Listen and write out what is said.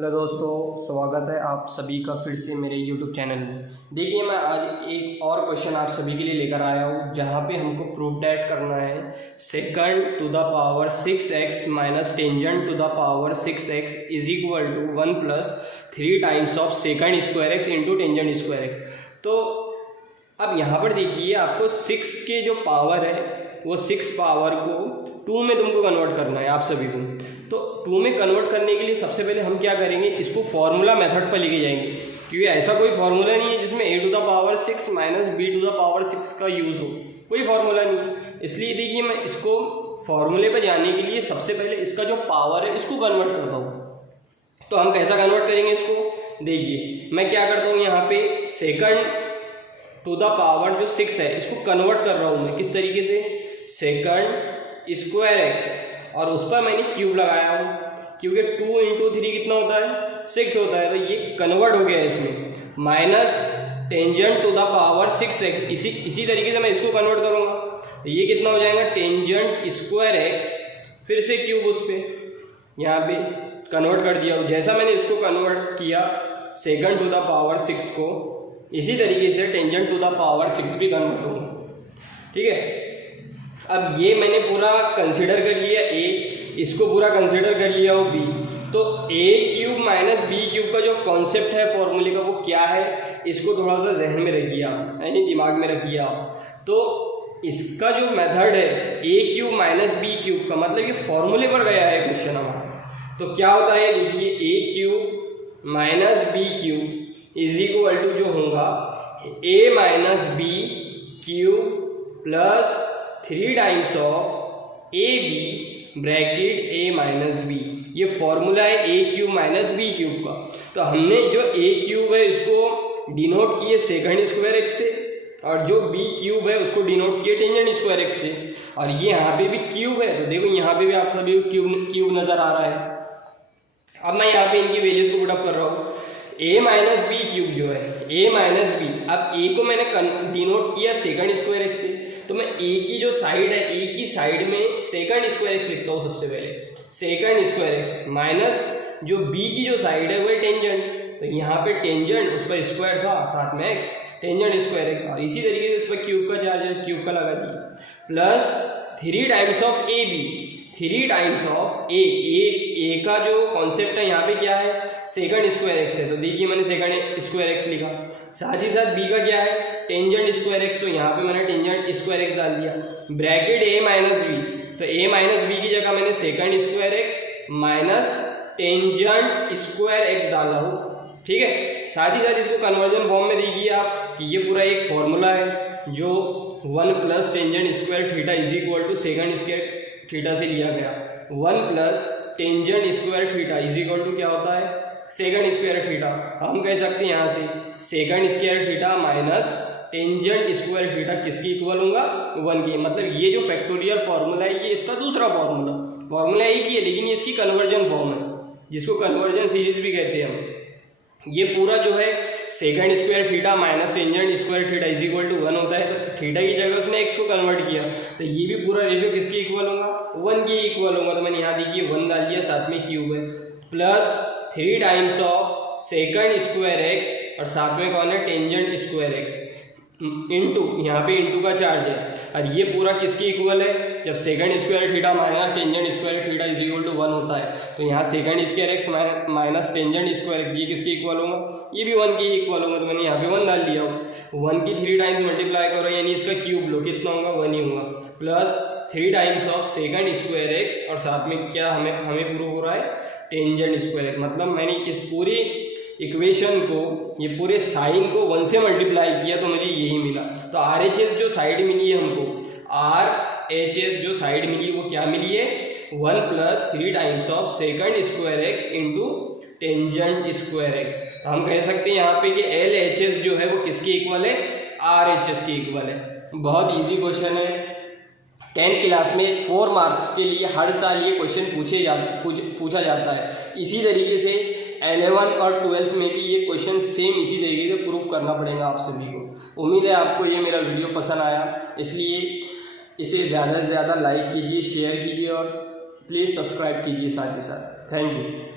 Hello दोस्तों, स्वागत है आप सभी का फिर से मेरे YouTube चैनल में। देखिए, मैं आज एक और क्वेश्चन आप सभी के लिए लेकर आया हूँ, जहाँ पे हमको प्रूफ डैट करना है secant to the power 6x minus tangent to the power 6x is equal to 1 plus 3 times of secant square x into tangent square x. तो अब यहाँ पर देखिए, आपको 6 के जो पावर है वो 6 पावर को 2 में तुमको कन्वर्ट करना है आप सभी को। तो 2 में कन्वर्ट करने के लिए सबसे पहले हम क्या करेंगे, इसको फॉर्मूला मेथड पर लेके जाएंगे, क्योंकि ऐसा कोई फॉर्मूला नहीं है जिसमें a to the power 6 minus b to the power 6 का यूज़ हो, कोई फॉर्मूला नहीं है। इसलिए देखिए, मैं इसको फॉर्मूले पर जाने के लिए सबसे पहले इसका जो पावर है इसको कन्वर्ट करता हूँ। तो हम कैसा कन्वर्ट करेंगे इसको, देखिए मैं क्या करता हूँ, यहाँ पे सेकंड टू द पावर जो 6 है इसको कन्वर्ट कर रहा हूँ मैं किस तरीके से, सेकंड स्क्वायर एक्स और उस पर मैंने क्यूब लगाया हूँ, क्योंकि 2 इंटू 3 कितना होता है 6 होता है। तो ये कन्वर्ट हो गया इसमें, minus tangent to the power 6x, इसी तरीके से मैं इसको कन्वर्ट करूँगा। तो ये कितना हो जाएगा, टेंजेंट स्क्वायर एक्स फिर से क्यूब उस पर यहाँ पे कन्वर्ट कर दिया। जैसा मैंने इसको कन्वर्ट किया सेकंड टू द पावर 6 को, इसी तरीके से टेंजेंट टू द पावर 6 भी कन्वर्ट होगा। ठीक है, अब ये मैंने पूरा कंसिडर कर लिया a, इसको पूरा कंसिडर कर लिया हो b। तो a cube minus b cube का जो कॉन्सेप्ट है फॉर्मूले का वो क्या है, इसको थोड़ा सा जहन में रखिए आप, यानी दिमाग में रखिए आप। तो इसका जो मेथड है a cube minus b cube का, मतलब ये फॉर्मूले पर गया है क्वेश्चन हमारा। तो क्या होता है, देखिए a cube minus b cube is equal to जो होगा a minus b cube plus 3 times of a b bracket a minus b. ये फॉर्मूला है a cube minus b cube का। तो हमने जो a क्यूब है इसको डिनोट किए सेकंड स्क्वायर एक्स से, और जो b क्यूब है उसको डिनोट किए टेंजेंट स्क्वायर एक्स से, और ये यहाँ पे भी क्यूब है। तो देखो यहाँ पे भी आप सभी क्यूब नज़र आ रहा है। अब मैं यहाँ पे इनकी वैल्यूज को पुटअप कर रहा हूँ। a माइनस बी क्यूब जो है a माइनस बी, अब a को मैंने डिनोट किया सेकंड स्क्वायर एक्स से, तो मैं a की जो साइड है a की साइड में सेकंड स्क्वायर एक्स लिखता हूँ सबसे पहले, सेकंड स्क्वायर एक्स माइनस जो b की जो साइड है वो है टेंजेंट। तो यहाँ पे टेंजेंट उस पर स्क्वायर था, साथ में x टेंजेंट स्क्वायर एक्स, और इसी तरीके से इस पर क्यूब का चार्ज है, क्यूब का लगा दिया, plus 3 times of a b, 3 times of a का जो कॉन्सेप्ट है यहाँ पे क्या है, सेकंड स्क्वायर एक्स है। तो देखिए मैंने सेकंड स्क्वायर एक्स लिखा, साथ ही साथ b का क्या है टेंजेंट स्क्वायर एक्स, तो यहाँ पे मैंने टेंजेंट स्क्वायर एक्स डाल दिया, ब्रैकेट a माइनस बी। तो a माइनस बी की जगह मैंने second square x minus tangent square x डाला हूँ। ठीक है, साथ ही साथ इसको कन्वर्जन फॉर्म में देखिए आप कि ये पूरा एक फॉर्मूला है जो 1 plus tangent square theta is equal to secant square theta से लिया गया। 1 plus tangent square theta is equal to क्या होता है, सेकंड स्क्वायर थीटा। हम कह सकते हैं यहाँ से second square theta minus tangent square theta किसकी इक्वल होगा, 1 की। मतलब ये जो फैक्टोरियल फार्मूला है ये इसका दूसरा फार्मूला एक ही है, लेकिन ये इसकी कन्वर्जन फॉर्म है, जिसको कन्वर्जन सीरीज भी कहते हैं हम। ये पूरा जो है secant square theta minus tangent square theta is equal to 1 होता है। तो थीटा की जगह उसने एक्स को कन्वर्ट किया, तो ये भी पूरा रेशियो किसकी इक्वल होगा, 1 की इक्वल होगा। तो मैंने यहाँ देखिए 1 डाल दिया, साथ में क्यूब है, plus 3 times of secant square x और साथ में कौन है टेंजेंट स्क्वायर एक्स, इंटू यहाँ पे इंटू का चार्ज है, और ये पूरा किसकी इक्वल है, जब secant square theta minus tangent square theta is equal to 1 होता है। तो यहाँ secant square x minus tangent square x ये किसकी इक्वल होगा, ये भी 1 की इक्वल होगा। तो मैंने यहाँ पे 1 डाल दिया, 1 की 3 टाइम्स मल्टीप्लाई करो, यानी इसका क्यूब लो, कितना होगा 1 ही होगा, plus 3 times of secant square x और साथ में क्या हमें प्रूव हो रहा है टेंजेंट स्क्वायर एक्स। मतलब मैंने इस पूरी इक्वेशन को, ये पूरे साइन को 1 से मल्टीप्लाई किया तो मुझे यही मिला। तो RHS जो साइड मिली है हमको, RHS जो साइड मिली वो क्या मिली है, 1 plus 3 times of secant square x into tangent square x. तो हम कह सकते हैं यहाँ पे कि LHS जो है वो किसकी इक्वल है, RHS की इक्वल है। बहुत ईजी क्वेश्चन है, 10th क्लास में 4 मार्क्स के लिए हर साल ये क्वेश्चन पूछा जाता है। इसी तरीके से 11 और 12th में भी ये क्वेश्चन सेम इसी तरीके से प्रूफ करना पड़ेगा आप सभी को। उम्मीद है आपको ये मेरा वीडियो पसंद आया, इसलिए इसे ज़्यादा से ज़्यादा लाइक कीजिए, शेयर कीजिए और प्लीज़ सब्सक्राइब कीजिए साथ ही साथ। Thank you.